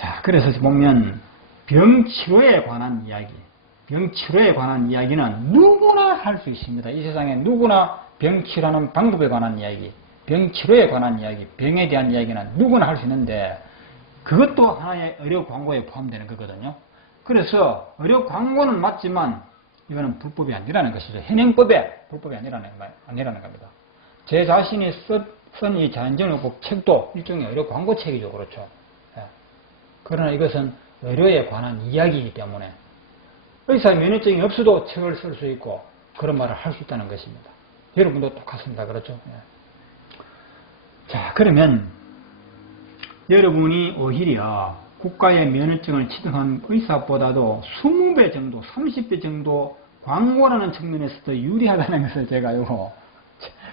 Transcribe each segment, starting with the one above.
자, 그래서 보면 병치료에 관한 이야기는 누구나 할 수 있습니다. 이 세상에 누구나 병치료하는 방법에 관한 이야기, 병치료에 관한 이야기, 병에 대한 이야기는 누구나 할 수 있는데 그것도 하나의 의료 광고에 포함되는 거거든요. 그래서 의료 광고는 맞지만 이거는 불법이 아니라는 것이죠. 현행법에 불법이 아니라는 겁니다. 제 자신이 쓴 이 자연정의법 책도 일종의 의료 광고 책이죠. 그렇죠. 예. 그러나 이것은 의료에 관한 이야기이기 때문에 의사 면허증이 없어도 책을 쓸 수 있고 그런 말을 할 수 있다는 것입니다. 여러분도 똑같습니다. 그렇죠. 예. 자, 그러면 여러분이 오히려 국가의 면허증을 취득한 의사보다도 20배 정도, 30배 정도 광고라는 측면에서 더 유리하다는 것을 제가 요거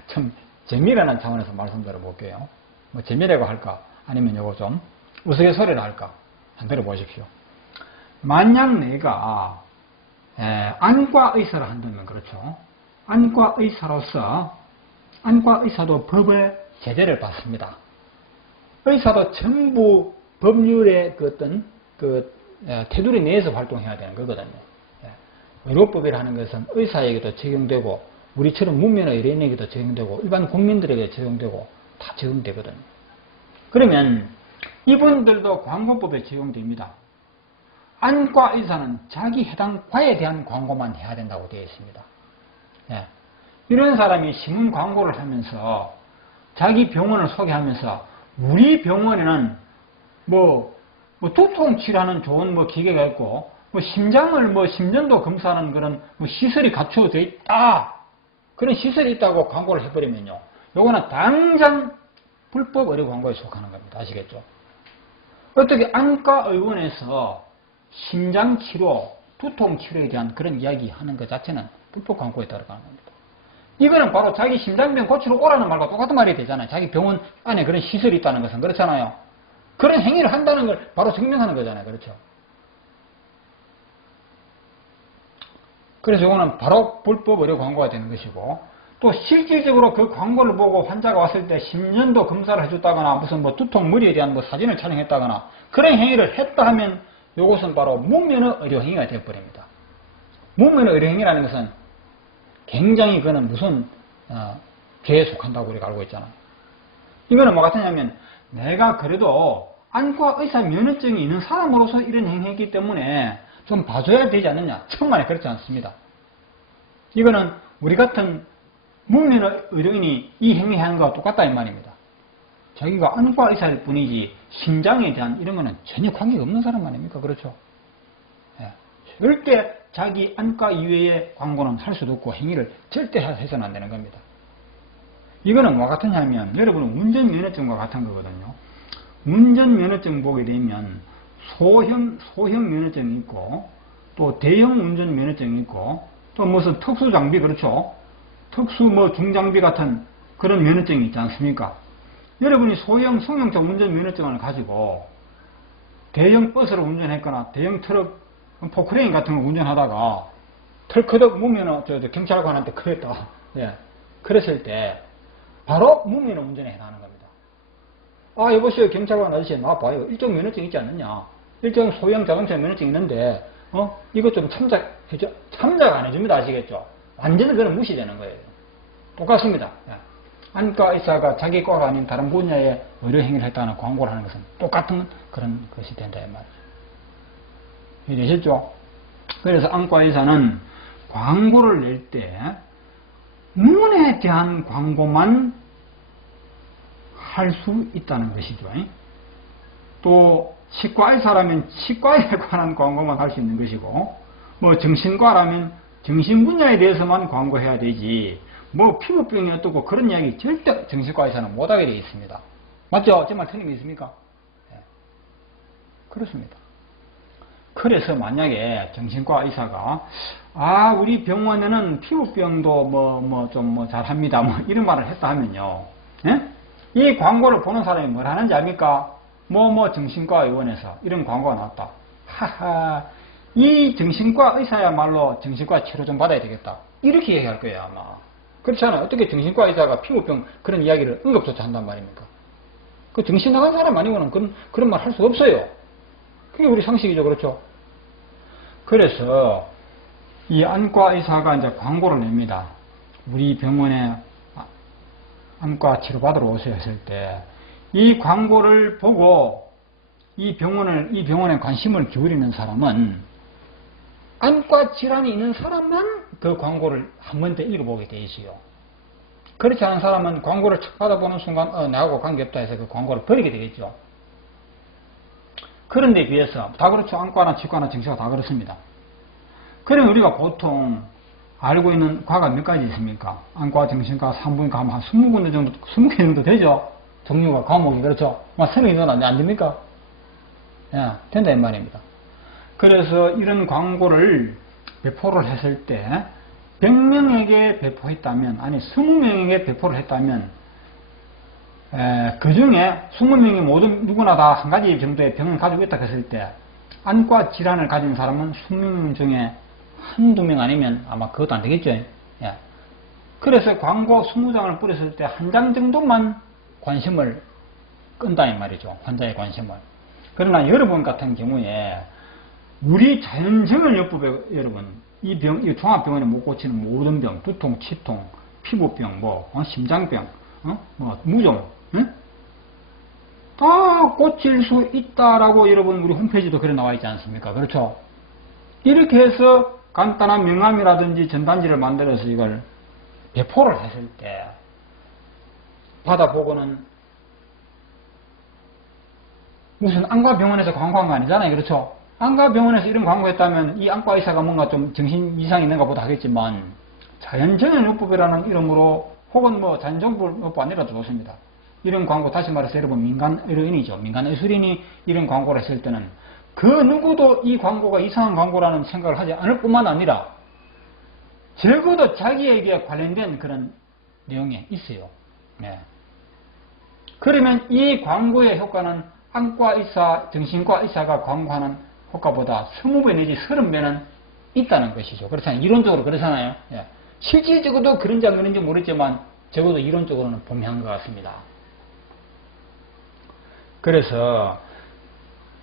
좀 재미라는 차원에서 말씀드려 볼게요. 뭐 재미라고 할까? 아니면 요거 좀 우스갯소리라 할까? 한번 들어보십시오. 만약 내가 안과 의사를 한다면 그렇죠. 안과 의사도 법의 제재를 받습니다. 의사도 전부 법률의 그 어떤 테두리 내에서 활동해야 되는 거거든요. 의료법이라는 것은 의사에게도 적용되고 우리처럼 문명 의료인에게도 적용되고 일반 국민들에게 적용되고 다 적용되거든요. 그러면 이분들도 광고법에 적용됩니다. 안과 의사는 자기 해당 과에 대한 광고만 해야 된다고 되어 있습니다. 이런 사람이 신문 광고를 하면서 자기 병원을 소개하면서 우리 병원에는 두통 치료하는 좋은 기계가 있고 심전도 검사하는 그런 시설이 갖춰져 있다. 그런 시설이 있다고 광고를 해버리면요. 요거는 당장 불법 의료 광고에 속하는 겁니다. 아시겠죠? 어떻게 안과의원에서 심장치료, 두통치료에 대한 그런 이야기 하는 것 자체는 불법 광고에 들어가는 겁니다. 이거는 바로 자기 심장병 고치러 오라는 말과 똑같은 말이 되잖아요. 자기 병원 안에 그런 시설이 있다는 것은 그렇잖아요. 그런 행위를 한다는 걸 바로 증명하는 거잖아요. 그렇죠? 그래서 이거는 바로 불법 의료 광고가 되는 것이고 또 실질적으로 그 광고를 보고 환자가 왔을 때 심전도 검사를 해줬다거나 무슨 두통 무리에 대한 사진을 촬영했다거나 그런 행위를 했다 하면 이것은 바로 무면허 의료 행위가 되어버립니다. 무면허 의료 행위라는 것은 굉장히 그거는 무슨 죄에 속한다고 우리가 알고 있잖아요. 이거는 뭐 같으냐면 내가 그래도 안과 의사 면허증이 있는 사람으로서 이런 행위했기 때문에 좀 봐줘야 되지 않느냐. 천만에 그렇지 않습니다. 이거는 우리 같은 무면허 의료인이 이 행위하는 거와 똑같다 이 말입니다. 자기가 안과 의사일 뿐이지 심장에 대한 이런 거는 전혀 관계가 없는 사람 아닙니까? 그렇죠? 절대 자기 안과 이외의 광고는 할 수도 없고 행위를 절대 해서는 안 되는 겁니다. 이거는 뭐가 같으냐면 여러분은 운전면허증과 같은 거거든요. 운전면허증 보게 되면 소형 면허증이 있고 또 대형 운전면허증이 있고 또 무슨 특수장비 그렇죠. 특수 중장비 같은 그런 면허증이 있지 않습니까? 여러분이 소형 승용차 운전면허증을 가지고 대형 버스를 운전했거나 대형 트럭 포크레인 같은 거 운전하다가 털커덕 무면허 경찰관한테 그랬다. 그랬을 때 바로 무면허 운전에 해당하는 겁니다. 아 여보세요 경찰관 아저씨 나와봐요. 일종 면허증 있지 않느냐. 일종 소형 자동차 면허증 있는데 이것 좀 참작해줘. 참작 안 해줍니다. 아시겠죠? 완전히 그건 무시되는 거예요. 똑같습니다. 안과 의사가 자기 과가 아닌 다른 분야의 의료 행위를 했다는 광고를 하는 것은 똑같은 그런 것이 된다 이 말이죠. 이해되셨죠? 그래서 안과 의사는 광고를 낼 때 눈에 대한 광고만 할 수 있다는 것이죠. 또 치과 의사라면 치과에 관한 광고만 할 수 있는 것이고 정신과라면 정신 분야에 대해서만 광고해야 되지 피부병이 어떻고 그런 이야기 절대 정신과 의사는 못하게 되어 있습니다. 맞죠? 정말 틀림이 있습니까? 그렇습니다. 그래서 만약에 정신과 의사가 우리 병원에는 피부병도 잘합니다 이런 말을 했다 하면요. 이 광고를 보는 사람이 뭘 하는지 압니까? 정신과 의원에서 이런 광고가 나왔다. 하하 이 정신과 의사야말로 정신과 치료 좀 받아야 되겠다. 이렇게 얘기할 거예요 아마. 그렇지 않아요? 어떻게 정신과 의사가 피부병 그런 이야기를 언급조차 한단 말입니까? 그 정신 나간 사람 아니고는 그런 말 할 수 없어요. 그게 우리 상식이죠. 그렇죠? 그래서 이 안과 의사가 이제 광고를 냅니다. 우리 병원에 안과 치료받으러 오세요 했을 때 이 광고를 보고 이 병원에 관심을 기울이는 사람은 안과 질환이 있는 사람만 그 광고를 한 번 더 읽어보게 돼 있어요. 그렇지 않은 사람은 광고를 척 받아보는 순간 나하고 관계없다 해서 그 광고를 버리게 되겠죠. 그런 데 비해서 다 그렇죠. 안과나 치과나 정신과 다 그렇습니다. 그럼 우리가 보통 알고 있는 과가 몇 가지 있습니까? 안과, 정신과, 산부인과 하면 한 20군데 정도, 20개 정도 되죠? 종류가, 과목이, 그렇죠? 막 30개 정도 안 됩니까? 예, 된다, 이 말입니다. 그래서 이런 광고를 배포를 했을 때, 100명에게 배포했다면, 아니, 20명에게 배포를 했다면, 그 중에 20명이 모두 누구나 다 한 가지 정도의 병을 가지고 있다 했을 때, 안과 질환을 가진 사람은 20명 중에 한두 명 아니면 아마 그것도 안 되겠죠. 예. 그래서 광고 20장을 뿌렸을 때 한 장 정도만 관심을 끈다 이 말이죠. 환자의 관심을. 그러나 여러분 같은 경우에 우리 자연증언요법에 여러분 이 종합병원에 못 고치는 모든 병, 두통, 치통, 피부병, 심장병, 무좀, 다 고칠 수 있다라고 여러분 우리 홈페이지도 그래 나와 있지 않습니까? 그렇죠? 이렇게 해서 간단한 명함이라든지 전단지를 만들어서 이걸 배포를 했을 때 받아보고는 무슨 안과병원에서 광고한 거 아니잖아요. 그렇죠? 안과병원에서 이런 광고했다면 이 안과 의사가 뭔가 좀 정신 이상이 있는가 보다 하겠지만 자연정형요법이라는 이름으로 혹은 자연정보요법 아니라도 좋습니다. 이런 광고, 다시 말해서 여러분 민간 의료인이죠. 민간 의술인이 이런 광고를 했을 때는 그 누구도 이 광고가 이상한 광고라는 생각을 하지 않을 뿐만 아니라 적어도 자기에게 관련된 그런 내용이 있어요. 네. 그러면 이 광고의 효과는 안과 의사, 정신과 의사가 광고하는 효과보다 20배 내지 30배는 있다는 것이죠. 그렇잖아요. 이론적으로 그렇잖아요. 예. 실질적으로도 그런지 안 그런지 모르겠지만 적어도 이론적으로는 분명한 것 같습니다. 그래서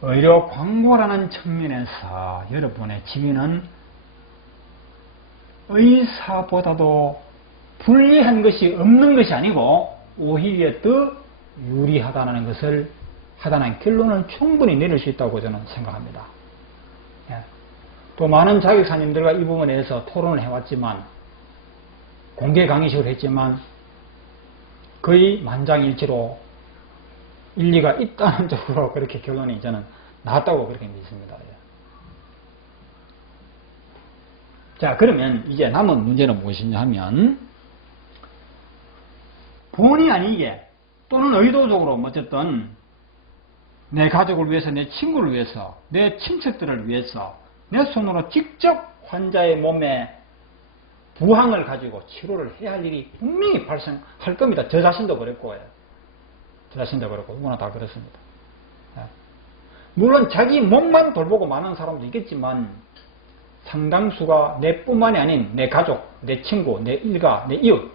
의료 광고라는 측면에서 여러분의 지위는 의사보다도 불리한 것이 없는 것이 아니고 오히려 더 유리하다는 것을 하다는 결론을 충분히 내릴 수 있다고 저는 생각합니다. 예. 또 많은 자격사님들과 이 부분에 대해서 토론을 해왔지만 공개 강의식을 했지만 거의 만장일치로 일리가 있다는 쪽으로 그렇게 결론이 저는 나왔다고 그렇게 믿습니다. 자, 그러면 이제 남은 문제는 무엇이냐 하면 본의 아니게 또는 의도적으로 어쨌든 내 가족을 위해서, 내 친구를 위해서, 내 친척들을 위해서 내 손으로 직접 환자의 몸에 부항을 가지고 치료를 해야 할 일이 분명히 발생할 겁니다. 저 자신도 그랬고, 저 자신도 그렇고, 누구나 다 그렇습니다. 물론 자기 몸만 돌보고 마는 사람도 있겠지만 상당수가 내뿐만이 아닌 내 가족, 내 친구, 내 일가, 내 이웃,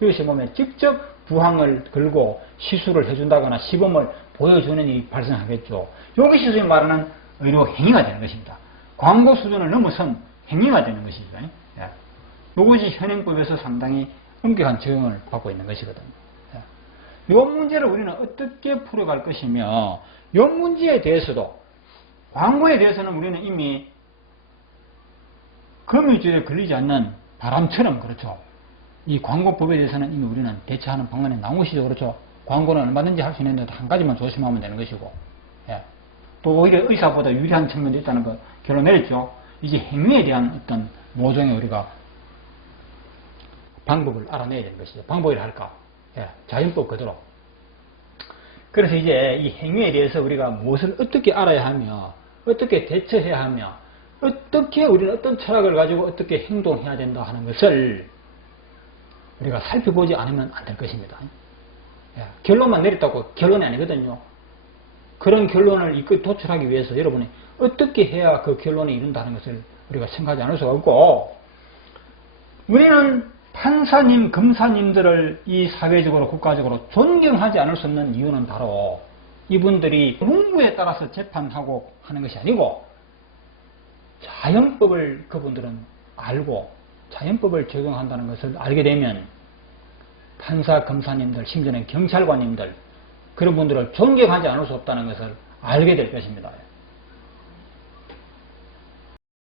이것이 몸에 직접 부항을 걸고 시술을 해준다거나 시범을 보여주는 일이 발생하겠죠. 이것이 소위 말하는 의료 행위가 되는 것입니다. 광고 수준을 넘어선 행위가 되는 것이죠. 이것이 현행법에서 상당히 엄격한 적용을 받고 있는 것이거든요. 이 문제를 우리는 어떻게 풀어갈 것이며, 이 문제에 대해서도, 광고에 대해서는 우리는 이미 거미줄에 걸리지 않는 바람처럼, 그렇죠. 이 광고법에 대해서는 이미 우리는 대처하는 방안이 나온 것이죠. 그렇죠. 광고는 얼마든지 할 수 있는데 한 가지만 조심하면 되는 것이고, 또 오히려 의사보다 유리한 측면도 있다는 거 결론 내렸죠. 이제 행위에 대한 어떤 모종의 우리가 방법을 알아내야 되는 것이죠. 방법이라 할까? 자연법 그대로. 그래서 이제 이 행위에 대해서 우리가 무엇을 어떻게 알아야 하며, 어떻게 대처해야 하며, 어떻게 우리는 어떤 철학을 가지고 어떻게 행동해야 된다 하는 것을 우리가 살펴보지 않으면 안 될 것입니다. 결론만 내렸다고 결론이 아니거든요. 그런 결론을 도출하기 위해서 여러분이 어떻게 해야 그 결론에 이른다는 것을 우리가 생각하지 않을 수가 없고, 우리는 판사님, 검사님들을 이 사회적으로, 국가적으로 존경하지 않을 수 없는 이유는 바로 이분들이 문구에 따라서 재판하고 하는 것이 아니고 자연법을 그분들은 알고 자연법을 적용한다는 것을 알게 되면 판사, 검사님들, 심지어는 경찰관님들 그런 분들을 존경하지 않을 수 없다는 것을 알게 될 것입니다.